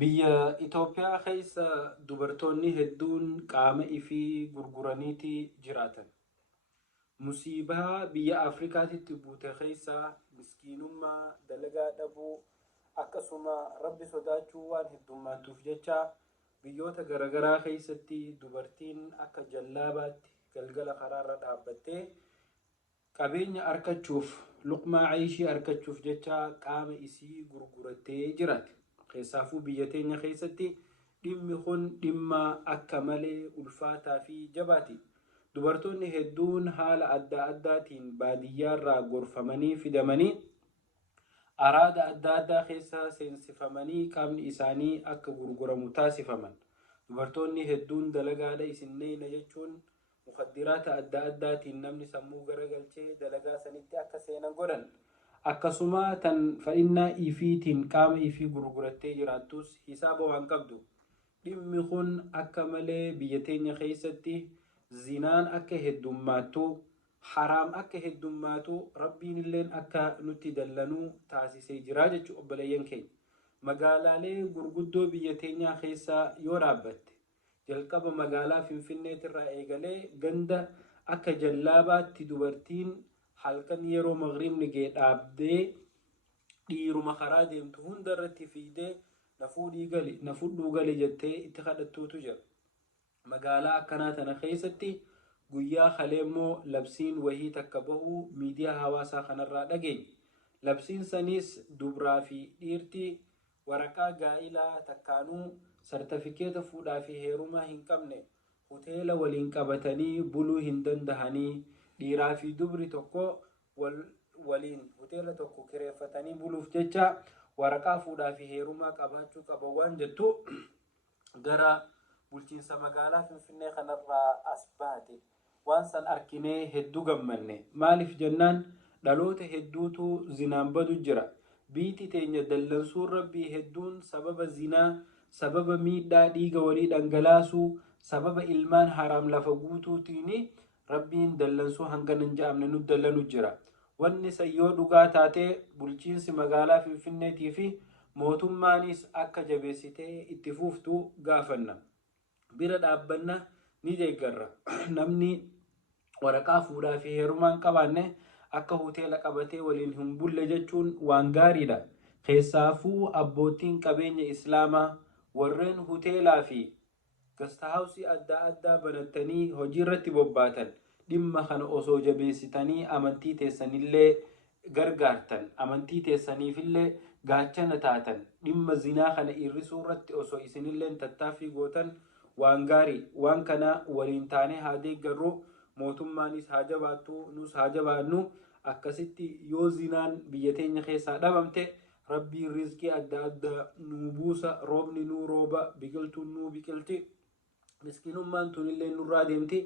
Biyya Itoophiyaa keessa dubartoonni hedduun qaama ifii gurguraniiti jiraatan. Musiibaa biyya Afrikaatitti buute keessaa miskiinummaa, dalagaa dhabuu, akkasuma rabbi sodaachuu waan heddummaatuuf jecha biyyoota garaagaraa keessatti dubartiin akka jallaabaatti galgala karaarra dhaabbattee qabeenya argachuuf luqmaa ayishii argachuuf jecha qaama isii gurgurattee jiraate. Keessaafuu biyya teenya keessatti dhimmi kun dhimma akka malee ulfaataa fi jabaati. Dubartoonni hedduun haala adda addaatiin baadiyyaarraa gorfamanii fidamanii araada adda addaa keessa seensifamanii qaamni isaanii akka gurguramu taasifaman. Dubartoonni hedduun dalagaadha isinneena jechuun mukaddiraata adda addaatiin namni sammuu garagalchee dalagaa sanitti akka seenan godhan. Akkasuma tan fa'innaa ifiitiin qaama ifii gurgurattee jiraattus hisaaba waan qabdu. Dhimmi kun akka malee biyya teenya keessatti zinaan akka heddummaattu, haraam akka heddummaatu, rabbiin illeen akka nutti dallanuu taasisee jira jechuudha obboleeyyan keenya. Magaalaalee gurguddoo biyya teenyaa keessaa yoo dhaabbatte jalqaba magaalaa Finfinneetirraa eegalee ganda akka jallaabaatti dubartiin halkan yeroo magriibni gee dhaabdee dhiiruma karaa deemtu hunda irratti fiidee na fudhuu gali jettee itti kadhattuutu jira. Magaalaa akkanaa tana keessatti guyyaa kaleemmoo labsiin wahii takka bahuu miidiyaa hawaasaa kanarraa dhageenya. Labsiin sanis dubraa fi dhiirti waraqaa gaa'ilaa takkaanuu sartifikeeta fuudhaa fi heerumaa hin qabne hoteela waliin qabatanii buluu hin dandahanii. Dhiiraa fi dubri tokko waliin hoteela tokko kireeffatanii buluuf jecha waraqaa fuudhaa fi heerumaa qabaachuu qaban waan jettu gara bulchiinsa magaalaa Finfinnee kanarraa as baate. Waan san arkinee hedduu gammanne. Maaliif jennaan dhaloota hedduutu zinaan badu jira. Biiti teenya dallansuun rabbii hedduun sababa zinaa, sababa miidhaa dhiiga walii dhangalaasuu, sababa ilmaan haraam lafa guutuutiin rabbiin dallansuu hangana hin jedhamne nu dallanu jira. Wanni san yoo dhugaa taate bulchiinsi magaalaa Finfinneetii fi mootummaanis akka jabeessitee itti fuuftu gaafanna. Bira dhaabbanna ni deeggarra. Namni waraqaa fuudhaa fi heerumaan qabaanne akka hoteela qabatee waliin hin bulle jechuun waan gaariidha. Keessaafuu abbootiin qabeenya islaamaa warreen hoteelaa fi gastahaawusii adda addaa banattanii hojii irratti bobbaatan dhimma kana osoo jabeessitanii amantii teessanillee gargaartan, amantii teessaniifillee gaachana taatan, dhimma zinaa kana hir'isuu irratti osoo isinillee tattaaffii gootan waan gaarii. Waan kana waliin taanee haa deeggarru. Mootummaanis haa jabaattu, nus haa jabaannu. Akkasitti yoo zinaan biyya teenya keessaa dhabamte rabbiin rizqii adda addaa nuu buusa, roobni nuu rooba, biqiltuun nuu biqilti. Miskiinummaan tunillee nurraa deemti.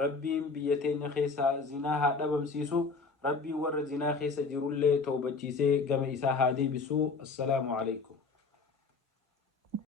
Rabbiin biyya teenya keessaa zinaa haa dhabamsiisu. Rabbiin warra zinaa keessa jirullee toobachiisee gama isaa haa deebisu. Assalaamu alaikum.